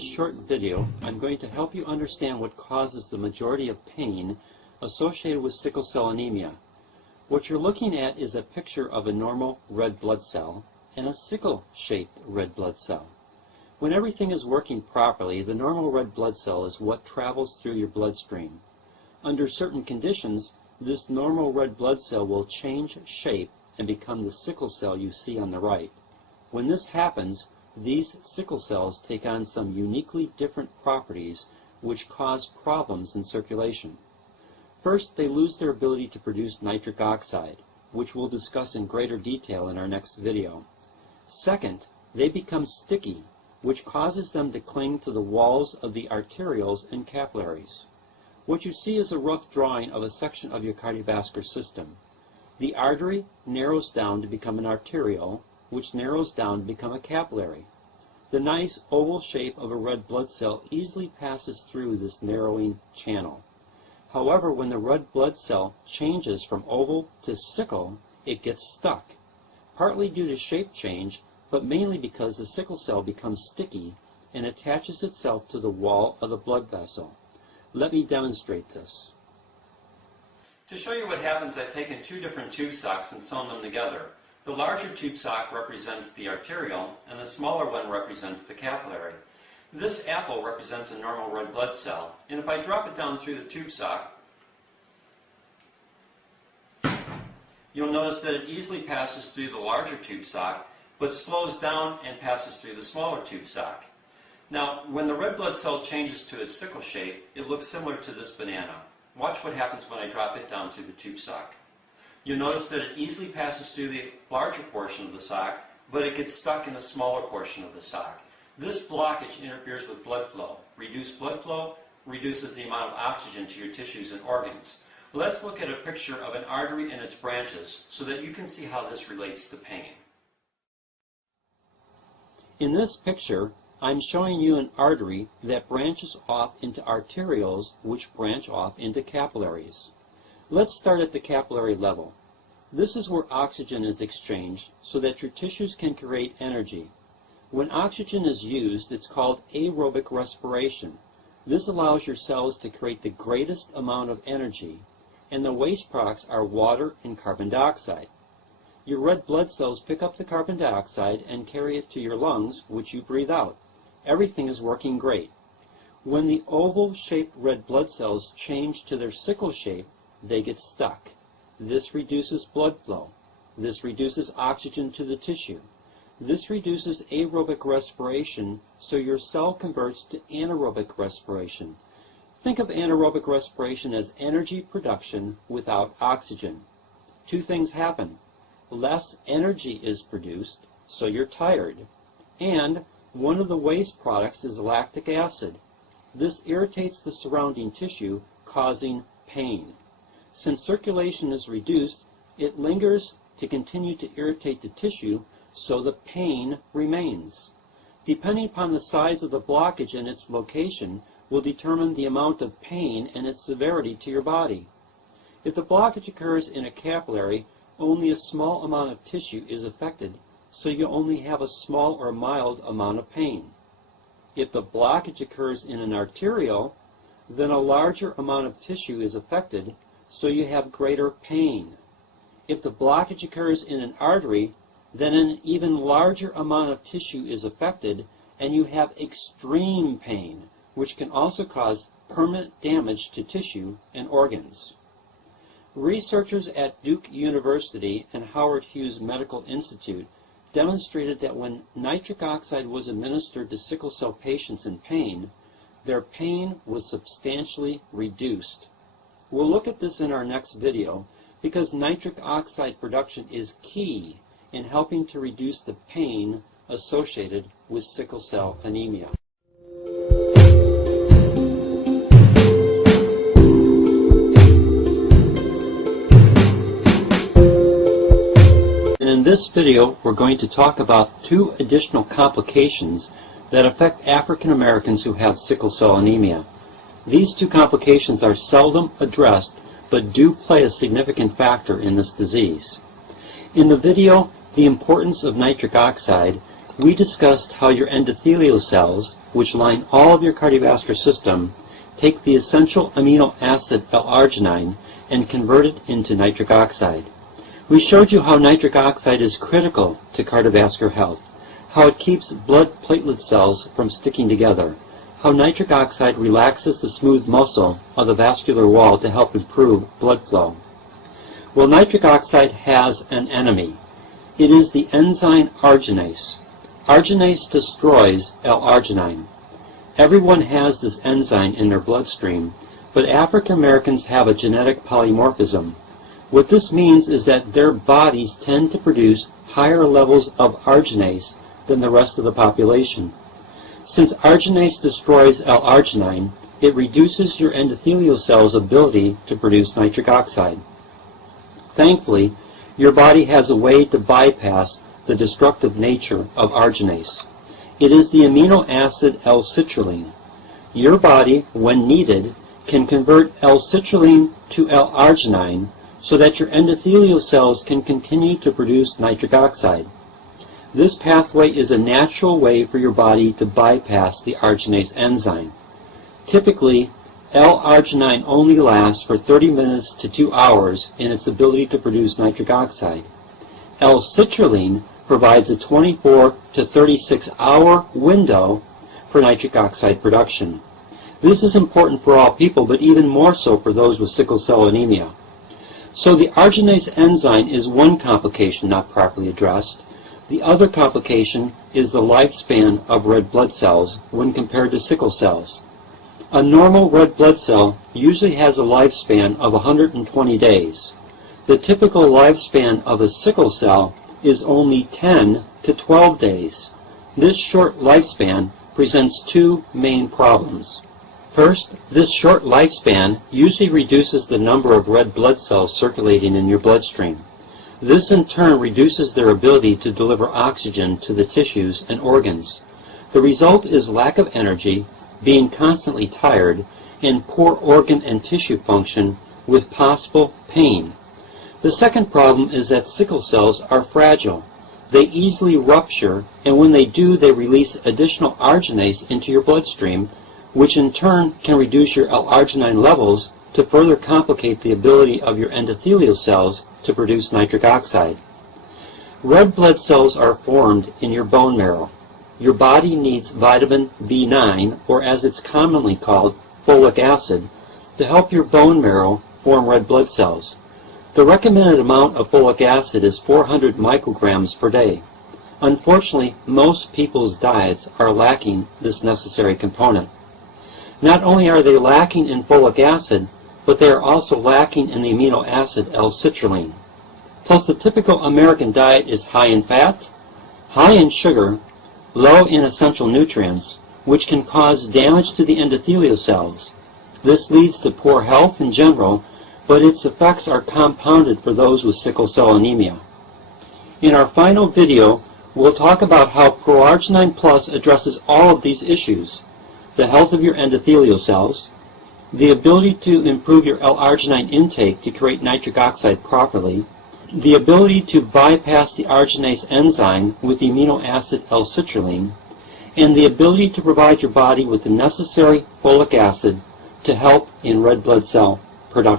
this short video, I'm going to help you understand what causes the majority of pain associated with sickle cell anemia. What you're looking at is a picture of a normal red blood cell and a sickle-shaped red blood cell. When everything is working properly, the normal red blood cell is what travels through your bloodstream. Under certain conditions, this normal red blood cell will change shape and become the sickle cell you see on the right. When this happens, these sickle cells take on some uniquely different properties which cause problems in circulation. First, they lose their ability to produce nitric oxide, which we'll discuss in greater detail in our next video. Second, they become sticky, which causes them to cling to the walls of the arterioles and capillaries. What you see is a rough drawing of a section of your cardiovascular system. The artery narrows down to become an arteriole, which narrows down to become a capillary. The nice oval shape of a red blood cell easily passes through this narrowing channel. However, when the red blood cell changes from oval to sickle, it gets stuck, partly due to shape change, but mainly because the sickle cell becomes sticky and attaches itself to the wall of the blood vessel. Let me demonstrate this. To show you what happens, I've taken two different tube socks and sewn them together. The larger tube sock represents the arteriole, and the smaller one represents the capillary. This apple represents a normal red blood cell, and if I drop it down through the tube sock, you'll notice that it easily passes through the larger tube sock, but slows down and passes through the smaller tube sock. Now, when the red blood cell changes to its sickle shape, it looks similar to this banana. Watch what happens when I drop it down through the tube sock. You'll notice that it easily passes through the larger portion of the sock, but it gets stuck in the smaller portion of the sock. This blockage interferes with blood flow. Reduced blood flow reduces the amount of oxygen to your tissues and organs. Let's look at a picture of an artery and its branches so that you can see how this relates to pain. In this picture, I'm showing you an artery that branches off into arterioles, which branch off into capillaries. Let's start at the capillary level. This is where oxygen is exchanged so that your tissues can create energy. When oxygen is used, it's called aerobic respiration. This allows your cells to create the greatest amount of energy, and the waste products are water and carbon dioxide. Your red blood cells pick up the carbon dioxide and carry it to your lungs, which you breathe out. Everything is working great. When the oval-shaped red blood cells change to their sickle shape, they get stuck. This reduces blood flow. This reduces oxygen to the tissue. This reduces aerobic respiration, so your cell converts to anaerobic respiration. Think of anaerobic respiration as energy production without oxygen. Two things happen. Less energy is produced, so you're tired. And one of the waste products is lactic acid. This irritates the surrounding tissue, causing pain. Since circulation is reduced, it lingers to continue to irritate the tissue, so the pain remains. Depending upon the size of the blockage and its location will determine the amount of pain and its severity to your body. If the blockage occurs in a capillary, only a small amount of tissue is affected, so you only have a small or mild amount of pain. If the blockage occurs in an arteriole, then a larger amount of tissue is affected, so you have greater pain. If the blockage occurs in an artery, then an even larger amount of tissue is affected, and you have extreme pain, which can also cause permanent damage to tissue and organs. Researchers at Duke University and Howard Hughes Medical Institute demonstrated that when nitric oxide was administered to sickle cell patients in pain, their pain was substantially reduced. We'll look at this in our next video because nitric oxide production is key in helping to reduce the pain associated with sickle cell anemia. In this video, we're going to talk about two additional complications that affect African Americans who have sickle cell anemia. These two complications are seldom addressed, but do play a significant factor in this disease. In the video, The Importance of Nitric Oxide, we discussed how your endothelial cells, which line all of your cardiovascular system, take the essential amino acid L-Arginine and convert it into nitric oxide. We showed you how nitric oxide is critical to cardiovascular health, how it keeps blood platelet cells from sticking together, how nitric oxide relaxes the smooth muscle of the vascular wall to help improve blood flow. Well, nitric oxide has an enemy. It is the enzyme arginase. Arginase destroys L-Arginine. Everyone has this enzyme in their bloodstream, but African Americans have a genetic polymorphism. What this means is that their bodies tend to produce higher levels of arginase than the rest of the population. Since arginase destroys L-Arginine, it reduces your endothelial cells' ability to produce nitric oxide. Thankfully, your body has a way to bypass the destructive nature of arginase. It is the amino acid L-citrulline. Your body, when needed, can convert L-citrulline to L-Arginine so that your endothelial cells can continue to produce nitric oxide. This pathway is a natural way for your body to bypass the arginase enzyme. Typically, L-Arginine only lasts for 30 minutes to 2 hours in its ability to produce nitric oxide. L-citrulline provides a 24 to 36 hour window for nitric oxide production. This is important for all people, but even more so for those with sickle cell anemia. So the arginase enzyme is one complication not properly addressed. The other complication is the lifespan of red blood cells when compared to sickle cells. A normal red blood cell usually has a lifespan of 120 days. The typical lifespan of a sickle cell is only 10 to 12 days. This short lifespan presents two main problems. First, this short lifespan usually reduces the number of red blood cells circulating in your bloodstream. This in turn reduces their ability to deliver oxygen to the tissues and organs. The result is lack of energy, being constantly tired, and poor organ and tissue function with possible pain. The second problem is that sickle cells are fragile. They easily rupture, and when they do, they release additional arginase into your bloodstream, which in turn can reduce your L-Arginine levels to further complicate the ability of your endothelial cells to produce nitric oxide. Red blood cells are formed in your bone marrow. Your body needs vitamin B9, or as it's commonly called, folic acid, to help your bone marrow form red blood cells. The recommended amount of folic acid is 400 micrograms per day. Unfortunately, most people's diets are lacking this necessary component. Not only are they lacking in folic acid, but they are also lacking in the amino acid L-citrulline. Plus, the typical American diet is high in fat, high in sugar, low in essential nutrients, which can cause damage to the endothelial cells. This leads to poor health in general, but its effects are compounded for those with sickle cell anemia. In our final video, we'll talk about how Pro-Arginine Plus addresses all of these issues: the health of your endothelial cells, the ability to improve your L-Arginine intake to create nitric oxide properly, the ability to bypass the arginase enzyme with the amino acid L-citrulline, and the ability to provide your body with the necessary folic acid to help in red blood cell production.